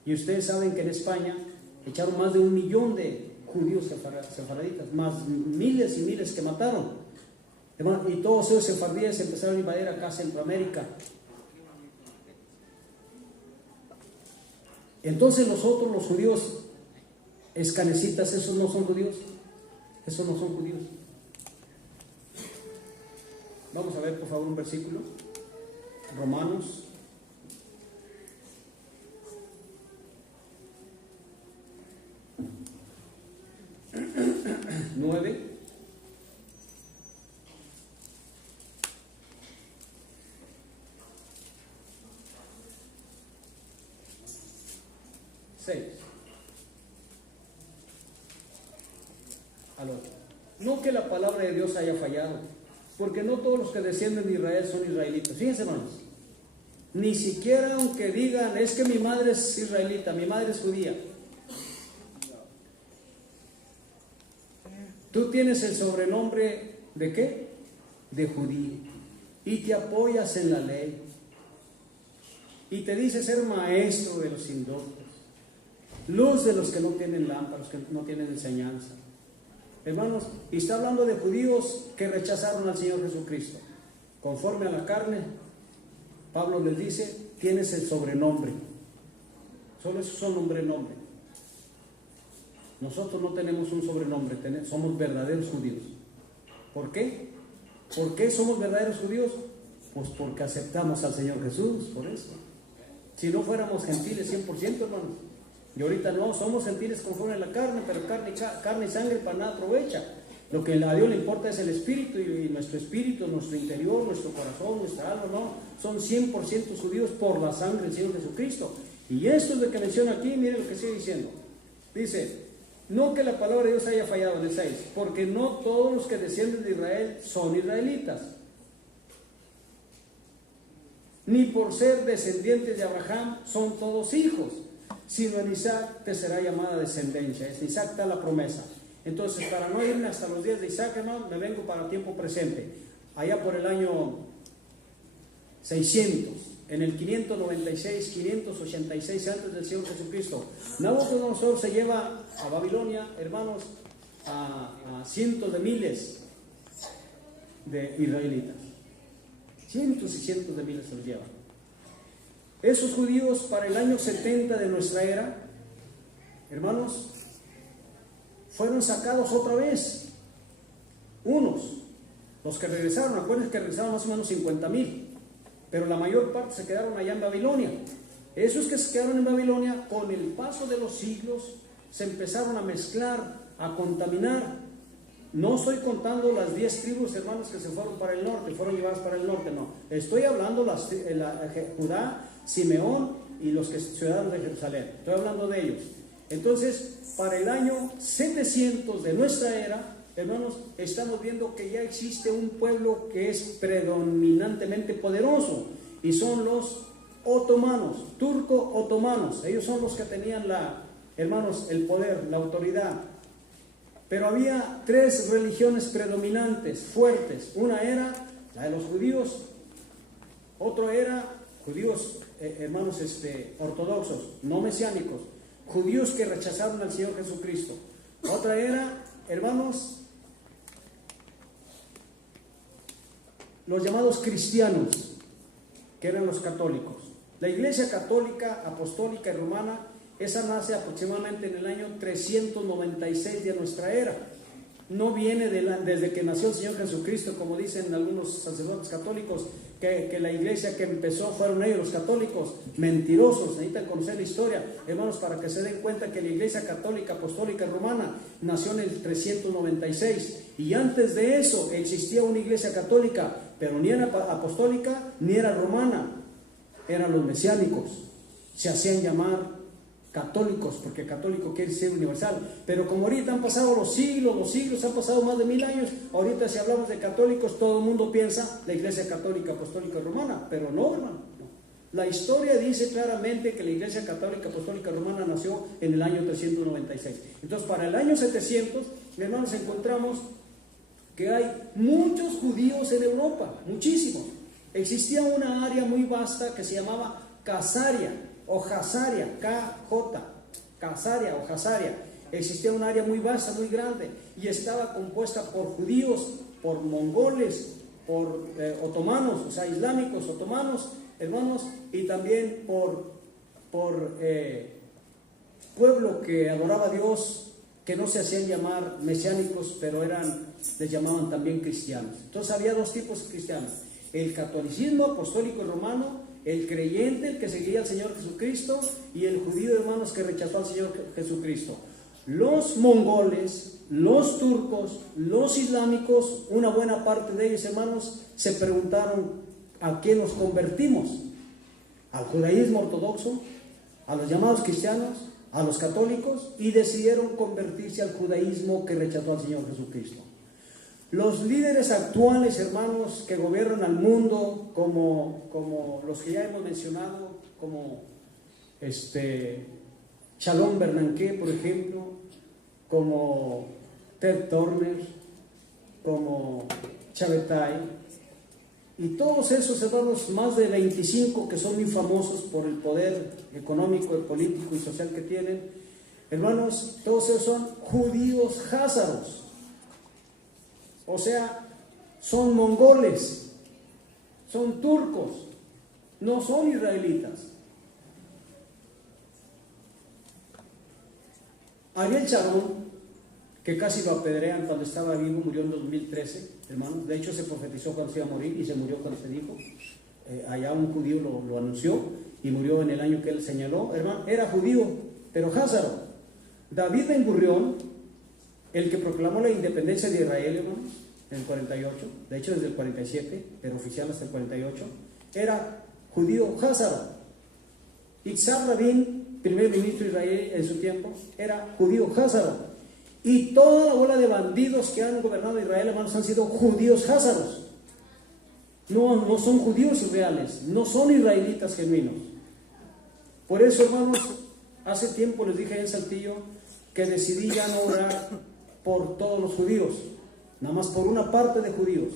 Y ustedes saben que en España echaron más de 1 millón de judíos sefaraditas, más miles y miles que mataron. Y todos esos sefardíes empezaron a invadir acá Centroamérica. Entonces nosotros, los judíos escanecitas, esos no son judíos. Esos no son judíos. Vamos a ver, por favor, un versículo. Romanos 9. No que la palabra de Dios haya fallado, porque no todos los que descienden de Israel son israelitas. Fíjense, hermanos, ni siquiera aunque digan, es que mi madre es israelita, mi madre es judía. Tú tienes el sobrenombre ¿de qué? De judío, y te apoyas en la ley, y te dices ser maestro de los indoctos, luz de los que no tienen lámparas, que no tienen enseñanza. Hermanos, y está hablando de judíos que rechazaron al Señor Jesucristo. Conforme a la carne, Pablo les dice, tienes el sobrenombre. Solo esos son nombre. Nosotros no tenemos un sobrenombre, somos verdaderos judíos. ¿Por qué? ¿Por qué somos verdaderos judíos? Pues porque aceptamos al Señor Jesús, por eso. Si no fuéramos gentiles 100%, hermanos. Y ahorita no, somos gentiles conforme a la carne, pero carne y sangre para nada aprovecha. Lo que a Dios le importa es el espíritu, y nuestro espíritu, nuestro interior, nuestro corazón, nuestra alma, no. Son 100% judíos por la sangre del Señor Jesucristo. Y esto es lo que menciona aquí, miren lo que sigue diciendo. Dice, no que la palabra de Dios haya fallado, en el 6, porque no todos los que descienden de Israel son israelitas. Ni por ser descendientes de Abraham son todos hijos, sino en Isaac te será llamada descendencia. En Isaac está la promesa. Entonces, para no irme hasta los días de Isaac, hermano, me vengo para tiempo presente. Allá por el año 600, en el 596, 586 antes del Señor Jesucristo, Nabucodonosor se lleva a Babilonia, hermanos, a cientos de miles de israelitas. Cientos y cientos de miles se los llevan. Esos judíos para el año 70 de nuestra era, hermanos, fueron sacados otra vez. Unos, los que regresaron, acuérdense que regresaron más o menos 50,000, pero la mayor parte se quedaron allá en Babilonia. Esos que se quedaron en Babilonia, con el paso de los siglos, se empezaron a mezclar, a contaminar. No estoy contando las 10 tribus, hermanos, que se fueron para el norte, fueron llevadas para el norte, no. Estoy hablando Judá, Simeón y los ciudadanos de Jerusalén. Estoy hablando de ellos. Entonces, para el año 700 de nuestra era, hermanos, estamos viendo que ya existe un pueblo que es predominantemente poderoso, y son los otomanos, turco-otomanos. Ellos son los que tenían hermanos, el poder, la autoridad. Pero había tres religiones predominantes, fuertes. Una era la de los judíos, otro era judíos, hermanos, ortodoxos, no mesiánicos, judíos que rechazaron al Señor Jesucristo. Otra era, hermanos, los llamados cristianos, que eran los católicos. La Iglesia Católica, Apostólica y Romana, esa nace aproximadamente en el año 396 de nuestra era. No viene desde que nació el Señor Jesucristo, como dicen algunos sacerdotes católicos, que la iglesia que empezó fueron ellos los católicos. Mentirosos, necesitan conocer la historia, hermanos, para que se den cuenta que la Iglesia Católica, Apostólica y Romana nació en el 396, y antes de eso existía una iglesia católica, pero ni era apostólica ni era romana, eran los mesiánicos, se hacían llamar católicos, porque católico quiere decir universal. Pero como ahorita han pasado los siglos, han pasado más de 1000 años, ahorita si hablamos de católicos, todo el mundo piensa la Iglesia Católica, Apostólica y Romana, pero no, hermano. La historia dice claramente que la Iglesia Católica, Apostólica y Romana nació en el año 396. Entonces, para el año 700, hermanos, encontramos que hay muchos judíos en Europa, muchísimos. Existía una área muy vasta que se llamaba Casaria o Jasaria, KJ, Casaria o Jasaria. Existía un área muy vasta, muy grande, y estaba compuesta por judíos, por mongoles, por otomanos, o sea, islámicos, otomanos, hermanos, y también por pueblo que adoraba a Dios, que no se hacían llamar mesiánicos, pero les llamaban también cristianos. Entonces había dos tipos de cristianos: el catolicismo apostólico y romano, el creyente, el que seguía al Señor Jesucristo, y el judío, hermanos, que rechazó al Señor Jesucristo. Los mongoles, los turcos, los islámicos, una buena parte de ellos, hermanos, se preguntaron: ¿a qué nos convertimos? ¿Al judaísmo ortodoxo? ¿A los llamados cristianos? ¿A los católicos? Y decidieron convertirse al judaísmo que rechazó al Señor Jesucristo. Los líderes actuales, hermanos, que gobiernan al mundo, como los que ya hemos mencionado, como Shalom Bernanke, por ejemplo, como Ted Turner, como Chavetai, y todos esos, hermanos, más de 25 que son muy famosos por el poder económico, político y social que tienen, hermanos, todos esos son judíos házaros. O sea, son mongoles, son turcos, no son israelitas. Ariel Sharon, que casi lo apedrean cuando estaba vivo, murió en 2013, hermanos. De hecho, se profetizó cuando se iba a morir y se murió cuando se dijo. Allá un judío lo anunció y murió en el año que él señaló. Hermano, era judío, pero házaro. David Ben Gurión, el que proclamó la independencia de Israel, hermanos, en el 48, de hecho desde el 47, pero oficial hasta el 48, era judío házaro. Yitzhak Rabin, primer ministro de Israel en su tiempo, era judío házaro. Y toda la bola de bandidos que han gobernado Israel, hermanos, han sido judíos házaros. No son judíos reales, no son israelitas genuinos. Por eso, hermanos, hace tiempo les dije en Saltillo que decidí ya no orar por todos los judíos, nada más por una parte de judíos,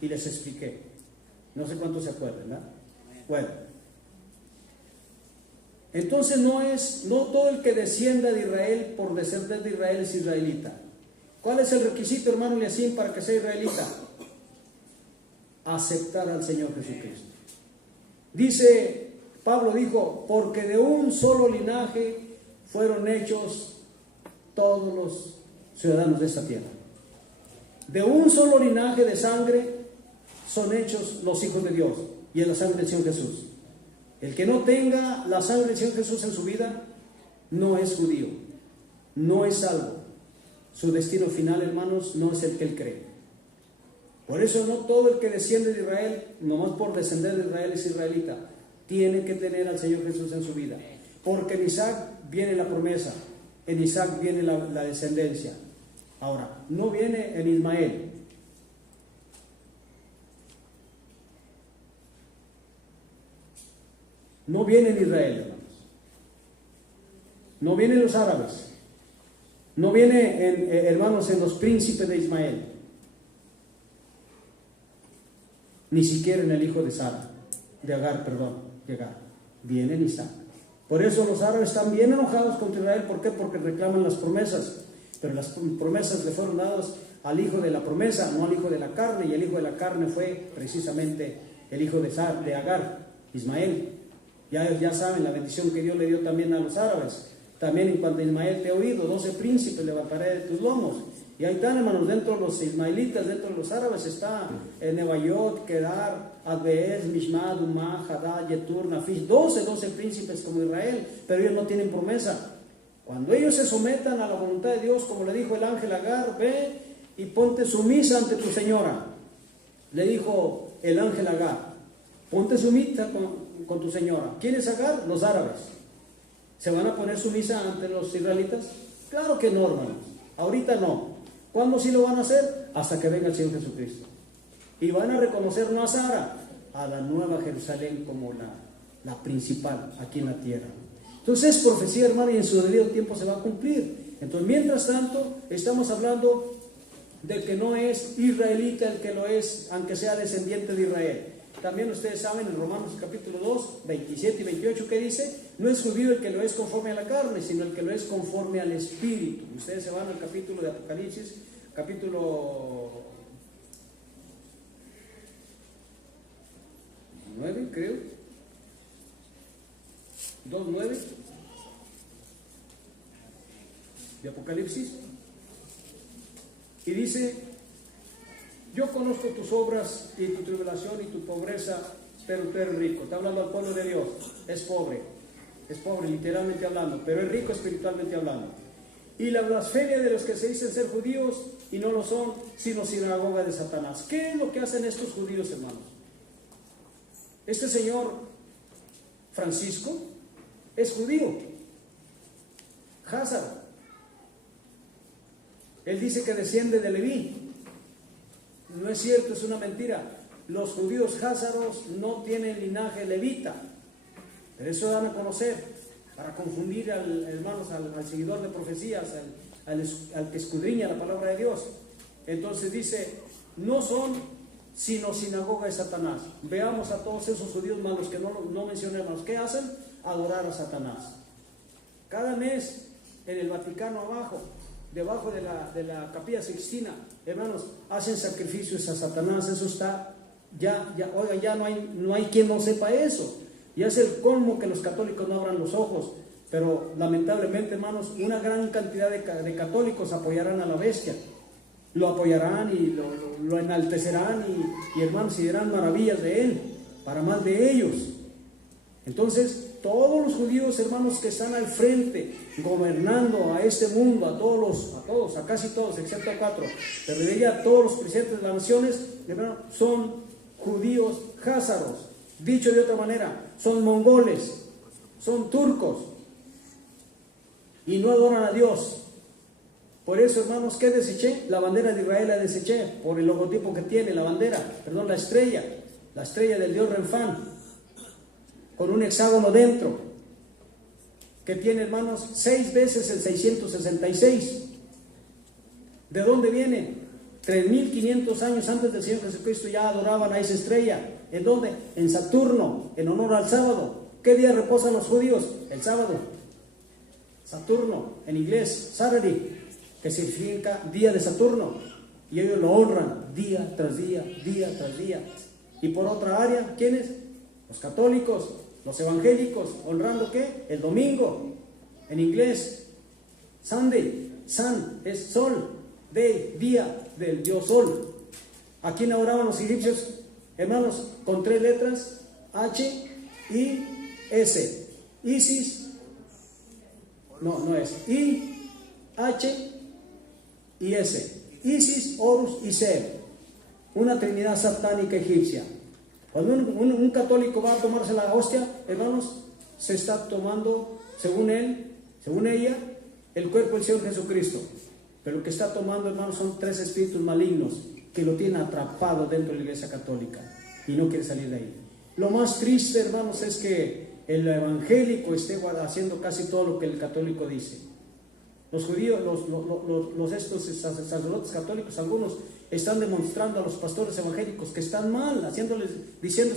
y les expliqué. No sé cuántos se acuerdan, ¿verdad? Bueno, entonces no todo el que descienda de Israel por descender de Israel es israelita. ¿Cuál es el requisito, hermano Eliasim, para que sea israelita? Aceptar al Señor Jesucristo. Dice, Pablo dijo, porque de un solo linaje fueron hechos todos los ciudadanos de esta tierra. De un solo linaje de sangre son hechos los hijos de Dios, y es la sangre del Señor Jesús. El que no tenga la sangre del Señor Jesús en su vida no es judío, no es salvo. Su destino final, hermanos, no es el que él cree. Por eso no todo el que desciende de Israel, nomás por descender de Israel, es israelita. Tiene que tener al Señor Jesús en su vida, porque en Isaac viene la promesa, en Isaac viene la descendencia. Ahora, no viene en Ismael. No viene en Israel, hermanos. No vienen los árabes. No viene, hermanos, en los príncipes de Ismael, ni siquiera en el hijo de Sara, de Agar, viene en Isaac. Por eso los árabes están bien enojados contra Israel. ¿Por qué? Porque reclaman las promesas, pero las promesas le fueron dadas al hijo de la promesa, no al hijo de la carne, y el hijo de la carne fue precisamente el hijo de Agar, Ismael. Ya saben la bendición que Dios le dio también a los árabes. También en cuanto a Ismael te he oído, 12 príncipes levantaré de tus lomos. Y ahí están, hermanos, dentro de los ismaelitas, dentro de los árabes está Nebayot, Kedar, Adbeez, Mishma, Dumah, Hadad, Yetur, Nafish, 12 príncipes como Israel, pero ellos no tienen promesa. Cuando ellos se sometan a la voluntad de Dios, como le dijo el ángel a Agar, ve y ponte sumisa ante tu señora. Le dijo el ángel a Agar, ponte sumisa con tu señora. ¿Quién es Agar? Los árabes. ¿Se van a poner sumisa ante los israelitas? Claro que no, hermanos. Ahorita no. ¿Cuándo sí lo van a hacer? Hasta que venga el Señor Jesucristo. Y van a reconocer no a Sara, a la nueva Jerusalén como la principal aquí en la tierra. Entonces es profecía, hermano, y en su debido tiempo se va a cumplir. Entonces, mientras tanto, estamos hablando de que no es israelita el que lo es, aunque sea descendiente de Israel. También ustedes saben en Romanos capítulo 2, 27 y 28 que dice, no es judío el que lo es conforme a la carne, sino el que lo es conforme al Espíritu. Ustedes se van al capítulo de Apocalipsis, capítulo 9, creo, 2:9 de Apocalipsis, y dice, yo conozco tus obras y tu tribulación y tu pobreza, pero tú eres rico. Está hablando al pueblo de Dios. Es pobre literalmente hablando, pero es rico espiritualmente hablando. Y la blasfemia de los que se dicen ser judíos y no lo son, sino sinagoga de Satanás. ¿Qué es lo que hacen estos judíos, hermanos? Este señor Francisco es judío, Házaro. Él dice que desciende de Leví. No es cierto, es una mentira. Los judíos házaros no tienen linaje levita, pero eso dan a conocer para confundir hermanos, al seguidor de profecías, al que escudriña la palabra de Dios. Entonces dice, no son sino sinagoga de Satanás. Veamos a todos esos judíos malos que no mencionemos. ¿Qué hacen? Adorar a Satanás. Cada mes en el Vaticano abajo, debajo de la Capilla Sixtina, hermanos, hacen sacrificios a Satanás. Eso está, oiga, ya no hay quien no sepa eso. Y es el colmo que los católicos no abran los ojos. Pero lamentablemente, hermanos, una gran cantidad de católicos apoyarán a la bestia. Lo apoyarán y lo enaltecerán y hermanos, y dirán maravillas de él, para mal de ellos. Entonces, todos los judíos, hermanos, que están al frente, gobernando a este mundo, a casi todos, excepto a 4, pero de ella todos los presidentes de las naciones, hermanos, son judíos házaros. Dicho de otra manera, son mongoles, son turcos, y no adoran a Dios. Por eso, hermanos, ¿qué deseché? La bandera de Israel la deseché, por el logotipo que tiene, la estrella del dios Renfán, con un hexágono dentro, que tiene, hermanos, 6 veces el 666. ¿De dónde viene? 3500 años antes del Señor Jesucristo ya adoraban a esa estrella. ¿En dónde? En Saturno, en honor al sábado. ¿Qué día reposan los judíos? El sábado. Saturno, en inglés, Saturday, que significa día de Saturno, y ellos lo honran día tras día, día tras día. Y por otra área, ¿quiénes? Los católicos, los evangélicos, honrando ¿qué? El domingo, en inglés, Sunday, sun es sol, day, día del dios sol. ¿A quién adoraban los egipcios, hermanos? Con 3 letras, H, I, S. Isis, no es I, H y S. Isis, Horus y Seb. Una trinidad satánica egipcia. Cuando un católico va a tomarse la hostia, hermanos, se está tomando, según ella, el cuerpo del Señor Jesucristo. Pero lo que está tomando, hermanos, son 3 espíritus malignos que lo tienen atrapado dentro de la iglesia católica y no quiere salir de ahí. Lo más triste, hermanos, es que el evangélico esté haciendo casi todo lo que el católico dice. Los judíos, estos sacerdotes católicos, algunos están demostrando a los pastores evangélicos que están mal, diciendo